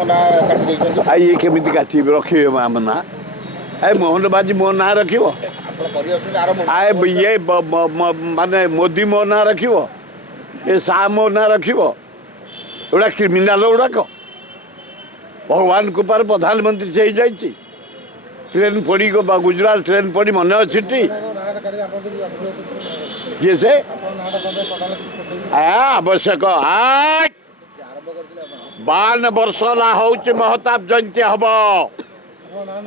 ये केमी काटे रखे आम ना ए मोहन बाजी मो ना रख आए ये माने मोदी मो ना रख ये शाह मो ना रख एटा क्रिमिनाल गुड़ाक भगवान कृपार प्रधानमंत्री से जाइए ट्रेन पड़ी गुजरात ट्रेन पड़ी मन अच्छी किए से आवश्यक 52 वर्ष ला हूँ महताब जयंती हम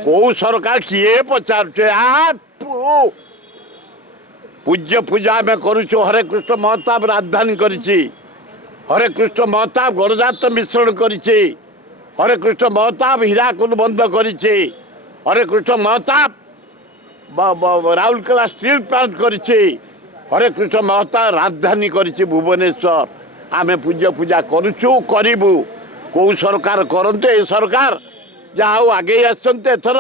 कौ सरकार किए पचारे पूज्य पूजा आम करुचु हरे कृष्ण महताब राजधानी करिछि हरे कृष्ण महताब गणजात मिश्रण करिछि हरे कृष्ण महताब हीराकुद बंद करिछि हरे कृष्ण महताब राउरकेला स्टील प्लांट करिछि हरे कृष्ण महताब राजधानी करिछि भुवनेश्वर आमे पूज्य पूजा करुचु करिबु कौ सरकार करते ए सरकार जहाँ आगे आसर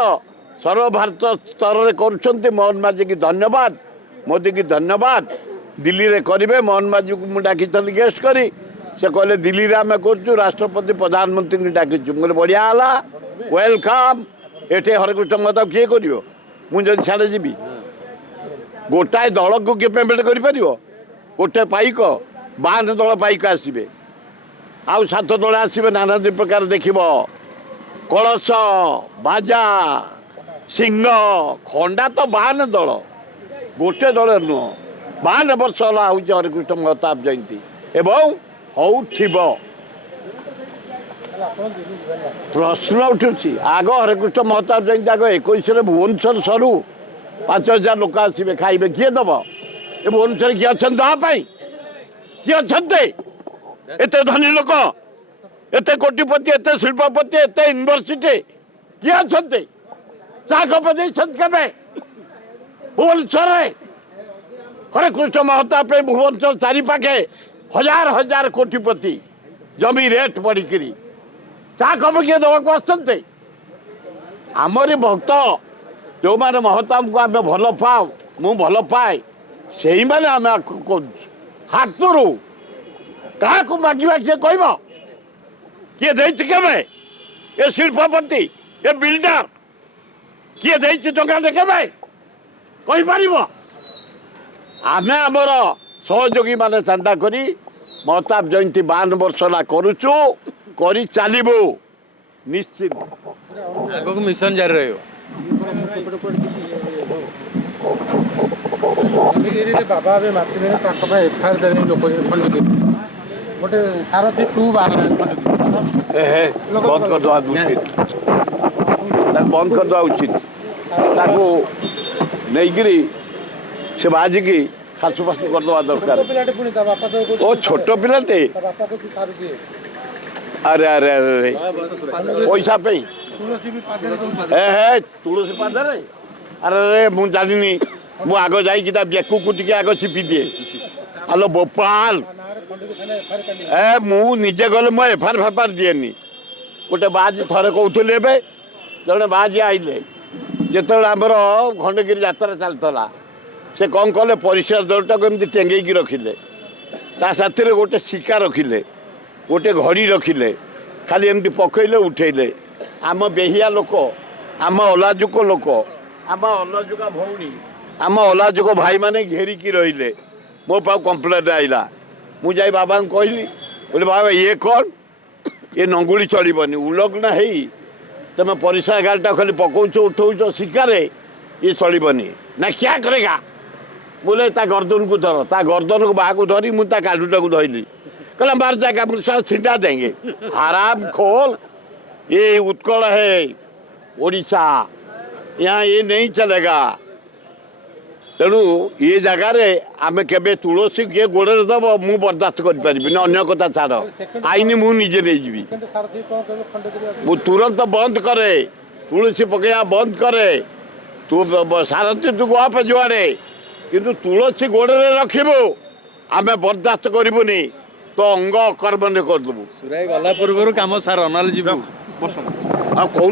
सर्व भारत स्तर में कर मोहन माझी की धन्यवाद मोदी की धन्यवाद दिल्ली रे करेंगे मोहन माझी को डाकी गेस्ट करी से कहले दिल्ली रे आम कर राष्ट्रपति प्रधानमंत्री को डाकीचु मुझे बढ़िया है वेलकम एटे हरेकृष्ण महताब किए कर मुझे छाड़े जी गोटाए दल को किए पेमेंट कर गोटे पाइक 52 दल पाइक आसवे आउ 7 दल आसवे नाना प्रकार देखिब कलश बाजा सिंह खंडा तो 52 दल गोटे दल नुह 52 वर्ष है हूँ हरिकृष्ण महताब जयंती एवं हो प्रश्न उठुची आग हरिकृष्ण महताब जयंती आग 21 भुवनेश्वर सरू 5000 लोक आसवे खाइबे किए दब ए भुवनेश्वर किए अच्छा दवापाई किए अच्छा एत धनी लोक एत कोटिपति एत शिल्पपति एत यूनिवर्सिटी किए अच्छा चा कप के भुवनेश्वर हरे कृष्ण महताब भुवनेश्वर चारिपाखे 1000 कोटिपति जमी रेट बढ़ी चा कप किए दवाक आसते आमरी भक्त जो मैंने महताब को आम भल पाओ मु भल पाए से मैंने आम हाथरू क्या मांगा किए कह किए देवे ये शिल्पपति ये बिल्डर किए टंका देखे कहीपर आम आमर सहयोगी मान चांदा करी महताब जयंती 52 वर्ष ला करुचु करी चलू निश्चित आगो मिशन जारी रही बाबा एफआईआर देने लोक गोटे सारथी 2 बंद कर दवा उचित बंद कर दवा उचित नहीं से बाजिकी खासु फासु करदे दरकार ओ छोट पिलाटे अरे अरे अरे पैसा पे तुलसी पादरे अरे मुझे जानी मु आग जा बेकू टी आग छिपी दिए हेलो भोपाल ए मु निजे गले मो एफआईआर फेफआर दिएनी गोटे बाजी थरे कहते जड़े बाजी आइले जिते आमर खंडगिरी यात्रा चलता से कौन कले परिस्रा दलटा को एमती टेंगेकी रखिले ता साथी गोटे सिक्का रखिले गोटे घड़ी रखिले खाली एमती पकईले उठेले आम बेहिया लोक आम अलाजुक लोक आम अलाजुका भौणी आम अलाजुक भाई माने घेरिकी रहिले मो पाव कंप्लेंट आइला मुझे बाबा कहली बोले बाबा ये कौन ये नंगुली चलबनी उलग्न है तुम परिस्रा गालटा खाली पकाच उठाऊ शिकारे ये चलबनी ना क्या करेगा बोले ता गर्दन को धर ता गर्दन को बाहर को धरी मुझे कालुटा को धरली कहला मार जाएगा मुझे छिटा देंगे हराम खोल ये उत्कल है ओडिशा यहाँ ये नहीं चलेगा तेणु ये जगार आम के तुलसी किए गोड़े दब मु बर्दाश्त करें अन्य कथा छाड़ आईन मुझे नहीं मु तुरंत बंद करे तुलसी पकड़ा बंद करे तू सारथी तू गप जुआड़े किंतु तुलसी गोड़े रखबू आम बर्दाश्त करूनी तो अंग कर्म करदेबू गला पूर्व कम सार ना कौन